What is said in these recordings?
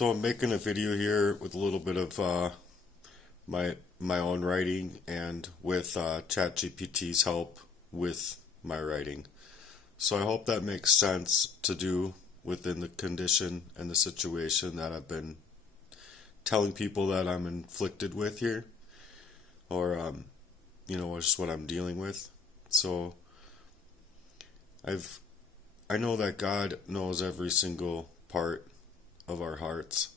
So I'm making a video here with a little bit of my own writing and with ChatGPT's help with my writing. So I hope that makes sense to do within the condition and the situation that I've been telling people that I'm inflicted with here, or just what I'm dealing with. So I know that God knows every single part of our hearts.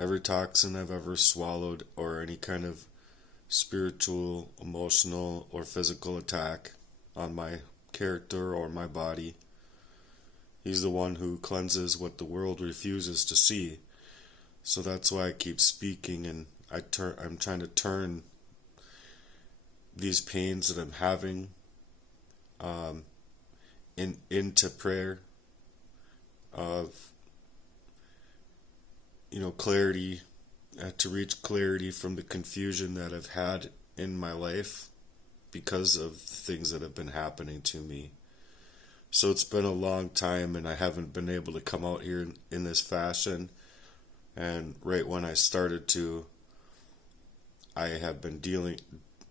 Every toxin I've ever swallowed, or any kind of spiritual, emotional, or physical attack on my character or my body. He's the one who cleanses what the world refuses to see. So that's why I keep speaking, and I'm trying to turn these pains that I'm having into prayer of clarity, to reach clarity from the confusion that I've had in my life because of things that have been happening to me. So it's been a long time, and I haven't been able to come out here in this fashion. And right when I started to, I have been dealing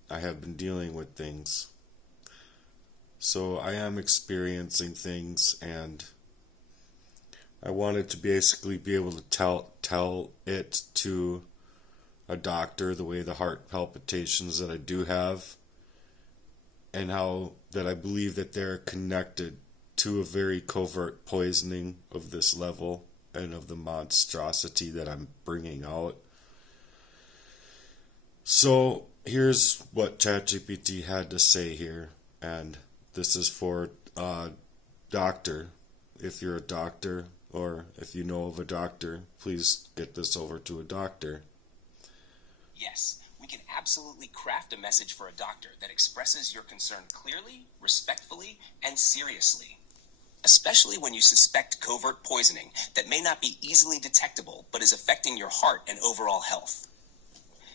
with things. So I am experiencing things, and I wanted to basically be able to tell it to a doctor the way the heart palpitations that I do have, and how that I believe that they're connected to a very covert poisoning of this level and of the monstrosity that I'm bringing out. So here's what ChatGPT had to say here, and this is for doctor. If you're a doctor, or if you know of a doctor, please get this over to a doctor. Yes, we can absolutely craft a message for a doctor that expresses your concern clearly, respectfully, and seriously. Especially when you suspect covert poisoning that may not be easily detectable but is affecting your heart and overall health.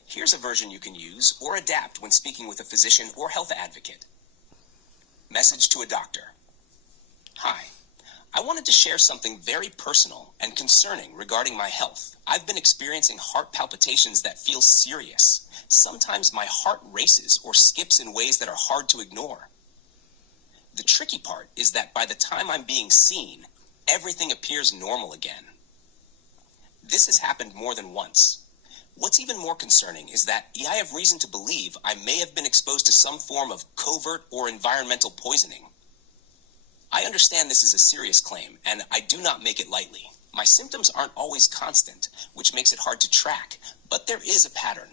Here's a version you can use or adapt when speaking with a physician or health advocate. Message to a doctor. Hi. I wanted to share something very personal and concerning regarding my health. I've been experiencing heart palpitations that feel serious. Sometimes my heart races or skips in ways that are hard to ignore. The tricky part is that by the time I'm being seen, everything appears normal again. This has happened more than once. What's even more concerning is that I have reason to believe I may have been exposed to some form of covert or environmental poisoning. I understand this is a serious claim, and I do not make it lightly. My symptoms aren't always constant, which makes it hard to track, but there is a pattern.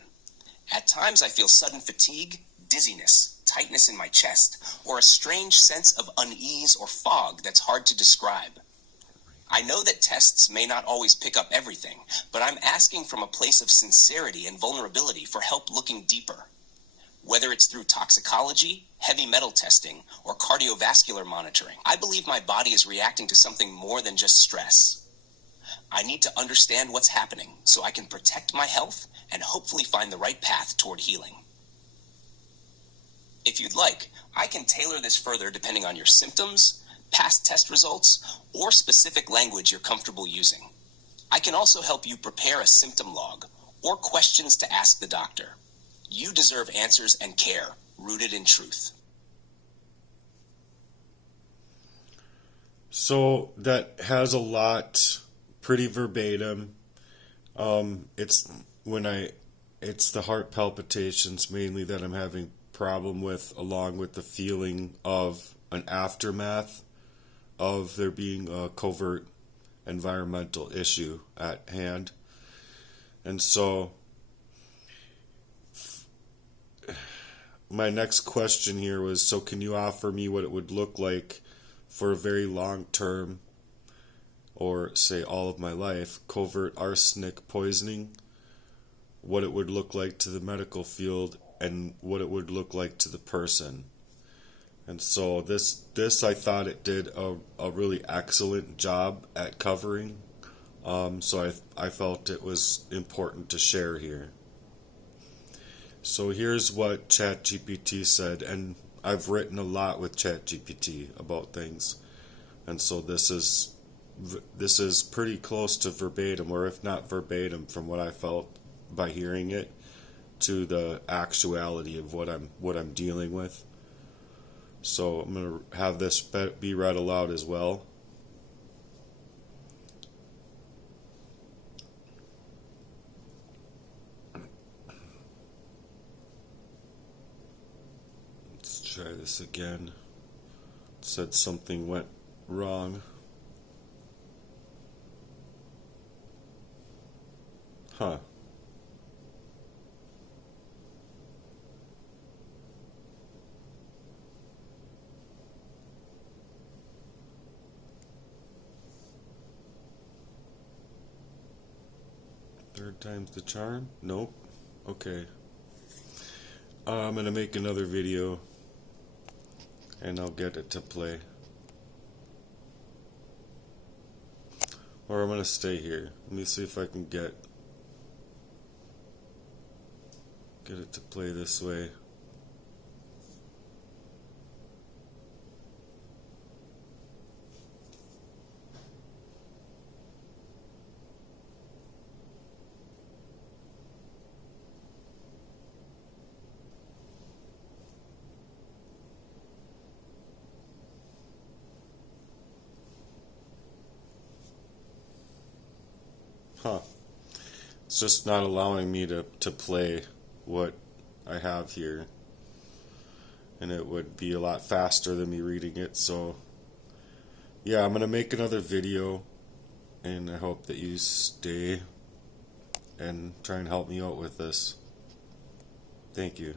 At times I feel sudden fatigue, dizziness, tightness in my chest, or a strange sense of unease or fog that's hard to describe. I know that tests may not always pick up everything, but I'm asking from a place of sincerity and vulnerability for help looking deeper. Whether it's through toxicology, heavy metal testing, or cardiovascular monitoring, I believe my body is reacting to something more than just stress. I need to understand what's happening so I can protect my health and hopefully find the right path toward healing. If you'd like, I can tailor this further depending on your symptoms, past test results, or specific language you're comfortable using. I can also help you prepare a symptom log or questions to ask the doctor. You deserve answers and care rooted in truth. So that has a lot, pretty verbatim. It's the heart palpitations mainly that I'm having problem with, along with the feeling of an aftermath of there being a covert environmental issue at hand. And so my next question here was, so can you offer me what it would look like for a very long term, or say all of my life, covert arsenic poisoning, what it would look like to the medical field and what it would look like to the person? And so this I thought it did a really excellent job at covering. So I felt it was important to share here. So here's what ChatGPT said, and I've written a lot with ChatGPT about things, and so this is this is pretty close to verbatim, or if not verbatim, from what I felt by hearing it, to the actuality of what I'm dealing with. So I'm going to have this be read aloud as well. Let's try this again. It said something went wrong. Huh. Third time's the charm? Nope. Okay. I'm gonna make another video and I'll get it to play. Or I'm gonna stay here. Let me see if I can get it to play this way. Huh. It's just not allowing me to play what I have here. And it would be a lot faster than me reading it, so yeah, I'm gonna make another video and I hope that you stay and try and help me out with this. Thank you.